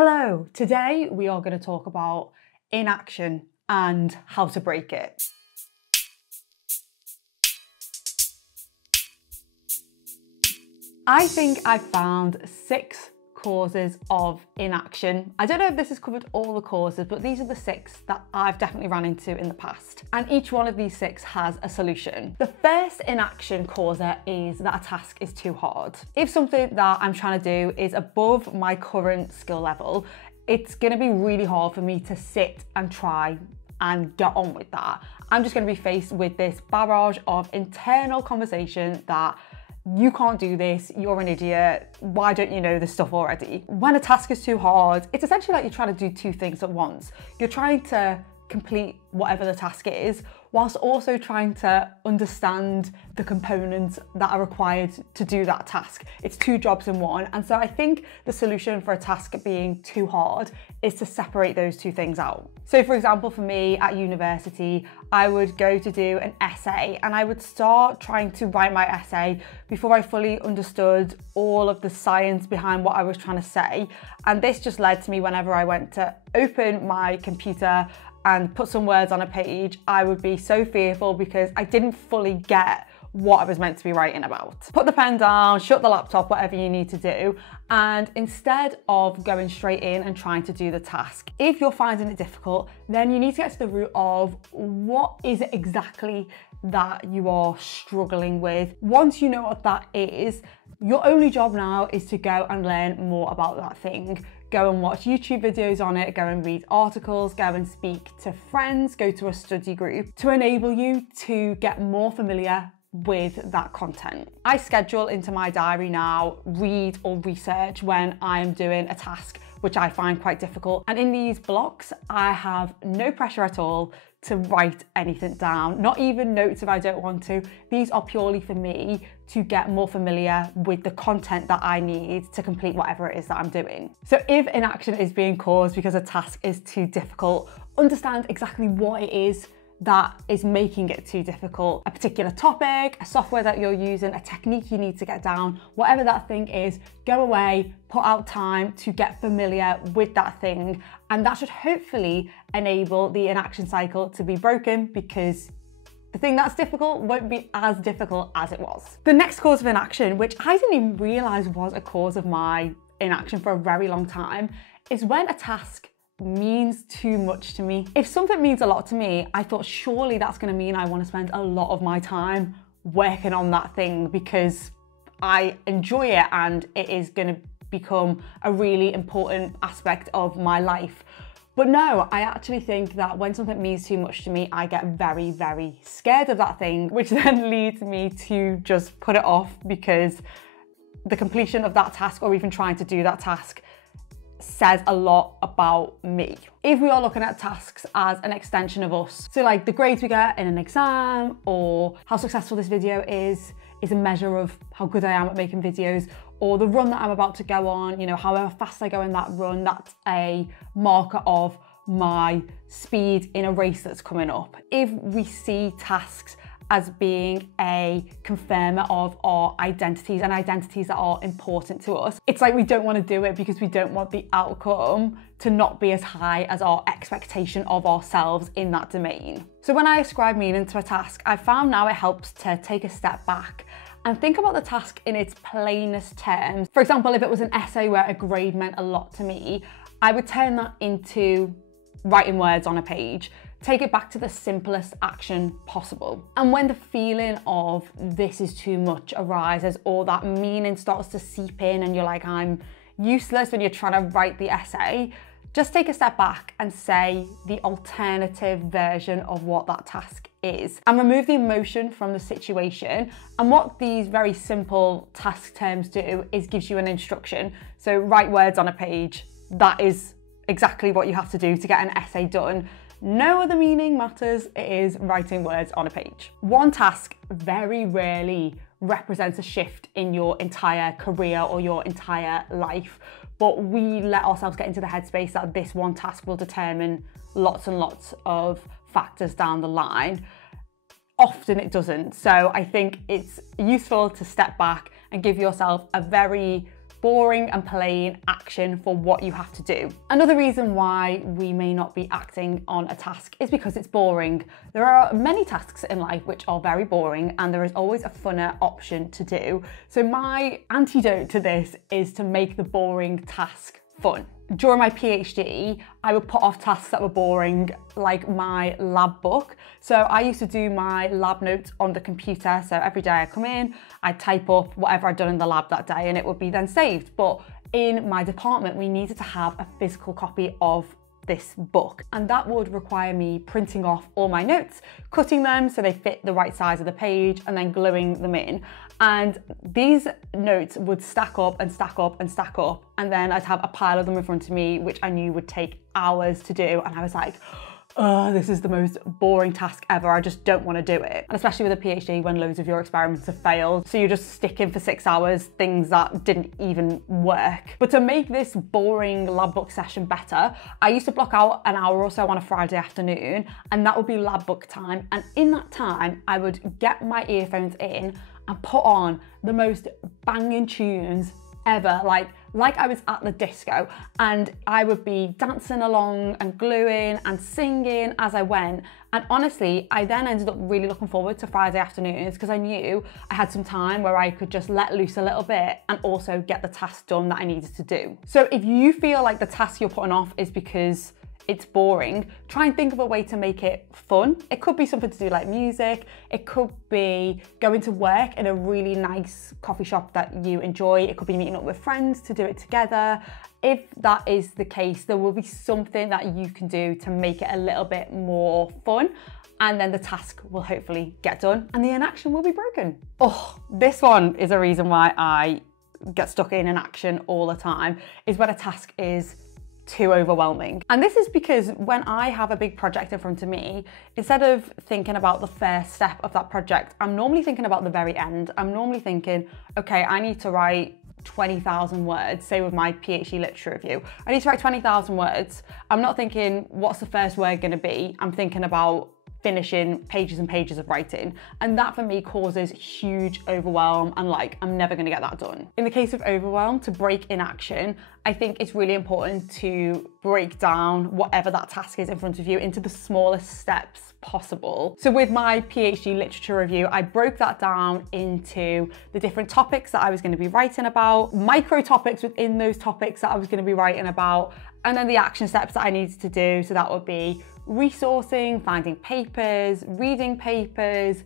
Hello, today we are going to talk about inaction and how to break it. I think I found 6 causes of inaction. I don't know if this has covered all the causes, but these are the 6 that I've definitely run into in the past. And each one of these 6 has a solution. The first inaction causer is that a task is too hard. If something that I'm trying to do is above my current skill level, it's going to be really hard for me to sit and try and get on with that. I'm just going to be faced with this barrage of internal conversation that you can't do this, you're an idiot, why don't you know this stuff already? When a task is too hard, it's essentially like you're trying to do 2 things at once. You're trying to complete whatever the task is, whilst also trying to understand the components that are required to do that task. It's 2 jobs in one. And so I think the solution for a task being too hard is to separate those 2 things out. So for example, for me at university, I would go to do an essay and I would start trying to write my essay before I fully understood all of the science behind what I was trying to say. And this just led to me whenever I went to open my computer and put some words on a page, I would be so fearful because I didn't fully get what I was meant to be writing about. Put the pen down, shut the laptop, whatever you need to do, and instead of going straight in and trying to do the task, if you're finding it difficult, then you need to get to the root of what is it exactly that you are struggling with. Once you know what that is, your only job now is to go and learn more about that thing. Go and watch YouTube videos on it, go and read articles, go and speak to friends, go to a study group to enable you to get more familiar with that content. I schedule into my diary now, read or research when I'm doing a task which I find quite difficult. And in these blocks, I have no pressure at all to write anything down, not even notes if I don't want to. These are purely for me to get more familiar with the content that I need to complete whatever it is that I'm doing. So if inaction is being caused because a task is too difficult, understand exactly what it is that is making it too difficult. A particular topic, a software that you're using, a technique you need to get down, whatever that thing is, go away, put out time to get familiar with that thing. And that should hopefully enable the inaction cycle to be broken, because the thing that's difficult won't be as difficult as it was. The next cause of inaction, which I didn't even realize was a cause of my inaction for a very long time, is when a task means too much to me. If something means a lot to me, I thought surely that's going to mean I want to spend a lot of my time working on that thing because I enjoy it and it is going to become a really important aspect of my life. But no, I actually think that when something means too much to me, I get very, very scared of that thing, which then leads me to just put it off because the completion of that task or even trying to do that task says a lot about me. If we are looking at tasks as an extension of us, so like the grades we get in an exam or how successful this video is a measure of how good I am at making videos, or the run that I'm about to go on, you know, however fast I go in that run, that's a marker of my speed in a race that's coming up. If we see tasks as being a confirmer of our identities and identities that are important to us, it's like we don't want to do it because we don't want the outcome to not be as high as our expectation of ourselves in that domain. So when I ascribe meaning to a task, I found now it helps to take a step back and think about the task in its plainest terms. For example, if it was an essay where a grade meant a lot to me, I would turn that into writing words on a page. Take it back to the simplest action possible. And when the feeling of this is too much arises, or that meaning starts to seep in and you're like, I'm useless when you're trying to write the essay, just take a step back and say the alternative version of what that task is and remove the emotion from the situation. And what these very simple task terms do is gives you an instruction. So write words on a page. That is exactly what you have to do to get an essay done. No other meaning matters, it is writing words on a page. One task very rarely represents a shift in your entire career or your entire life, but we let ourselves get into the headspace that this one task will determine lots and lots of factors down the line. Often it doesn't. So I think it's useful to step back and give yourself a very boring and plain action for what you have to do. Another reason why we may not be acting on a task is because it's boring. There are many tasks in life which are very boring, and there is always a funner option to do. So my antidote to this is to make the boring task fun. During my PhD, I would put off tasks that were boring, like my lab book. So I used to do my lab notes on the computer. So every day I come in, I'd type up whatever I'd done in the lab that day, and it would be then saved. But in my department, we needed to have a physical copy of this book, and that would require me printing off all my notes, cutting them so they fit the right size of the page, and then gluing them in. And these notes would stack up and stack up and stack up, and then I'd have a pile of them in front of me, which I knew would take hours to do. And I was like, oh, this is the most boring task ever. I just don't want to do it. And especially with a PhD when loads of your experiments have failed. So you're just sticking for 6 hours, things that didn't even work. But to make this boring lab book session better, I used to block out an hour or so on a Friday afternoon, and that would be lab book time. And in that time, I would get my earphones in and put on the most banging tunes ever, like I was at the disco, and I would be dancing along and gluing and singing as I went. And honestly, I then ended up really looking forward to Friday afternoons because I knew I had some time where I could just let loose a little bit and also get the task done that I needed to do. So if you feel like the task you're putting off is because it's boring, try and think of a way to make it fun. It could be something to do like music. It could be going to work in a really nice coffee shop that you enjoy. It could be meeting up with friends to do it together. If that is the case, there will be something that you can do to make it a little bit more fun, and then the task will hopefully get done and the inaction will be broken. Oh, this one is a reason why I get stuck in inaction all the time, is when a task is too overwhelming. And this is because when I have a big project in front of me, instead of thinking about the first step of that project, I'm normally thinking about the very end. I'm normally thinking, okay, I need to write 20,000 words, say with my PhD literature review. I need to write 20,000 words. I'm not thinking, what's the first word gonna be? I'm thinking about finishing pages and pages of writing. And that for me causes huge overwhelm, and like, I'm never gonna get that done. In the case of overwhelm, to break inaction, I think it's really important to break down whatever that task is in front of you into the smallest steps possible. So with my PhD literature review, I broke that down into the different topics that I was going to be writing about, micro topics within those topics that I was going to be writing about, and then the action steps that I needed to do. So that would be resourcing, finding papers, reading papers,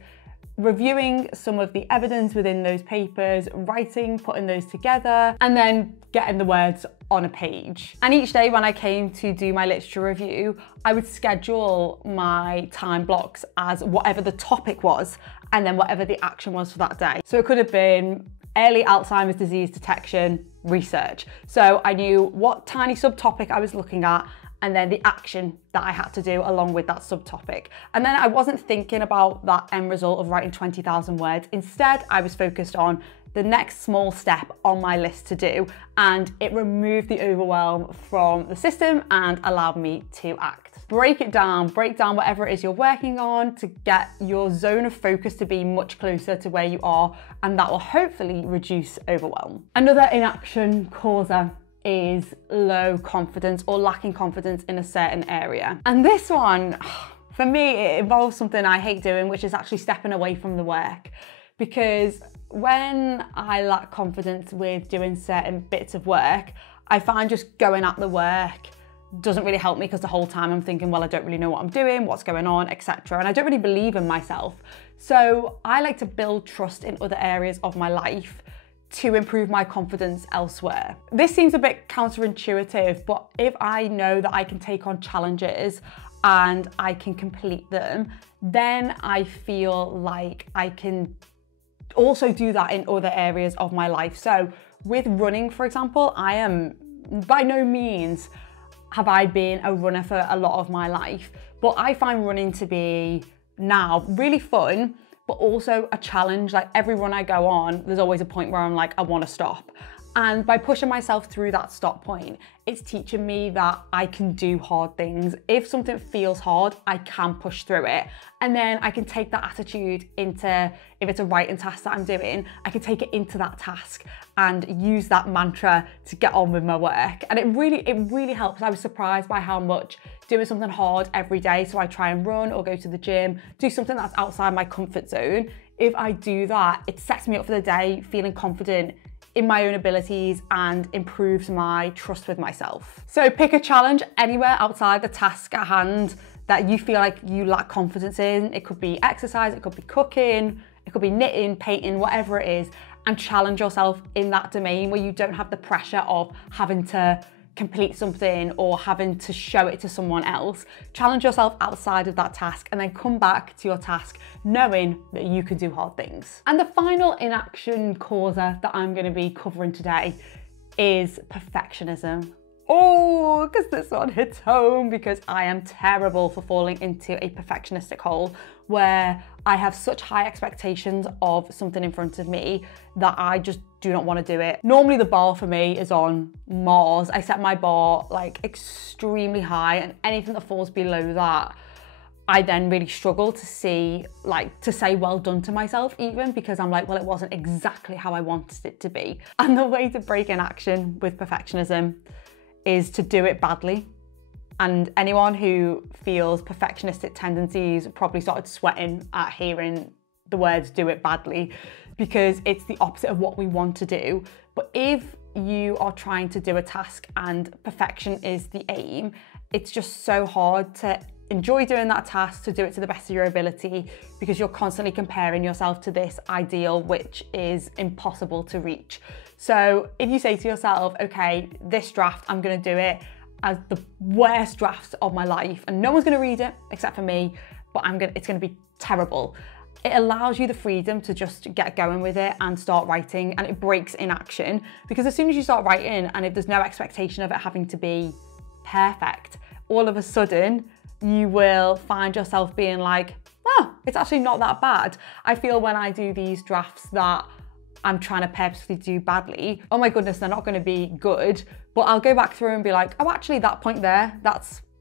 reviewing some of the evidence within those papers, writing, putting those together, and then getting the words on a page. And each day when I came to do my literature review, I would schedule my time blocks as whatever the topic was, and then whatever the action was for that day. So it could have been early Alzheimer's disease detection research. So I knew what tiny subtopic I was looking at, and then the action that I had to do along with that subtopic. And then I wasn't thinking about that end result of writing 20,000 words. Instead, I was focused on the next small step on my list to do, and it removed the overwhelm from the system and allowed me to act. Break down whatever it is you're working on to get your zone of focus to be much closer to where you are, and that will hopefully reduce overwhelm. Another inaction causer is low confidence or lacking confidence in a certain area. And this one, for me, it involves something I hate doing, which is actually stepping away from the work. Because when I lack confidence with doing certain bits of work, I find just going at the work doesn't really help me, because the whole time I'm thinking, well, I don't really know what I'm doing, what's going on, etc. And I don't really believe in myself. So I like to build trust in other areas of my life to improve my confidence elsewhere. This seems a bit counterintuitive, but if I know that I can take on challenges and I can complete them, then I feel like I can also do that in other areas of my life. So with running, for example, I am by no means have I been a runner for a lot of my life, but I find running to be now really fun, but also a challenge. Like every run I go on, there's always a point where I'm like, I want to stop. And by pushing myself through that stop point, it's teaching me that I can do hard things. If something feels hard, I can push through it. And then I can take that attitude into, if it's a writing task that I'm doing, I can take it into that task and use that mantra to get on with my work. And it really helps. I was surprised by how much doing something hard every day, so I try and run or go to the gym, do something that's outside my comfort zone. If I do that, it sets me up for the day feeling confident in my own abilities and improves my trust with myself. So pick a challenge anywhere outside the task at hand that you feel like you lack confidence in. It could be exercise, it could be cooking, it could be knitting, painting, whatever it is, and challenge yourself in that domain where you don't have the pressure of having to complete something or having to show it to someone else. Challenge yourself outside of that task and then come back to your task knowing that you can do hard things. And the final inaction causer that I'm going to be covering today is perfectionism. Oh, because this one hits home, because I am terrible for falling into a perfectionistic hole where I have such high expectations of something in front of me that I just do not want to do it. Normally the bar for me is on Mars. I set my bar like extremely high, and anything that falls below that, I then really struggle to see, like, to say well done to myself even, because I'm like, well, it wasn't exactly how I wanted it to be. And the way to break inaction with perfectionism is to do it badly. And anyone who feels perfectionistic tendencies probably started sweating at hearing the words do it badly, because it's the opposite of what we want to do. But if you are trying to do a task and perfection is the aim, it's just so hard to enjoy doing that task, to do it to the best of your ability, because you're constantly comparing yourself to this ideal which is impossible to reach. So if you say to yourself, okay, this draft, I'm going to do it as the worst draft of my life, and no one's going to read it except for me, but it's going to be terrible. It allows you the freedom to just get going with it and start writing, and it breaks inaction, because as soon as you start writing and if there's no expectation of it having to be perfect, all of a sudden you will find yourself being like, oh, it's actually not that bad. I feel when I do these drafts that I'm trying to purposely do badly, oh my goodness, they're not going to be good. But I'll go back through and be like, oh, actually that point there,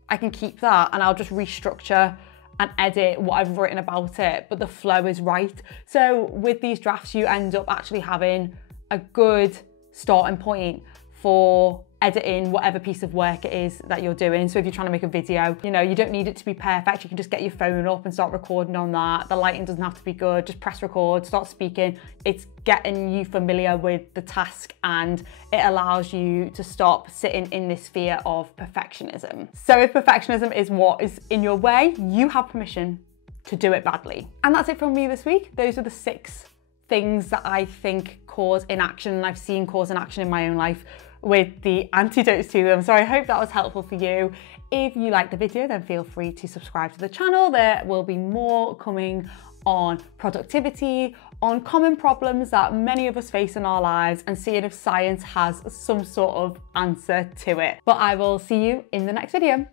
I can keep that, and I'll just restructure and edit what I've written about it, but the flow is right. So with these drafts, you end up actually having a good starting point for editing whatever piece of work it is that you're doing. So if you're trying to make a video, you know, you don't need it to be perfect. You can just get your phone up and start recording on that. The lighting doesn't have to be good. Just press record, start speaking. It's getting you familiar with the task, and it allows you to stop sitting in this fear of perfectionism. So if perfectionism is what is in your way, you have permission to do it badly. And that's it from me this week. Those are the 6 things that I think cause inaction, and I've seen cause inaction in my own life with the antidotes to them. So I hope that was helpful for you. If you liked the video, then feel free to subscribe to the channel. There will be more coming on productivity, on common problems that many of us face in our lives, and seeing if science has some sort of answer to it. But I will see you in the next video.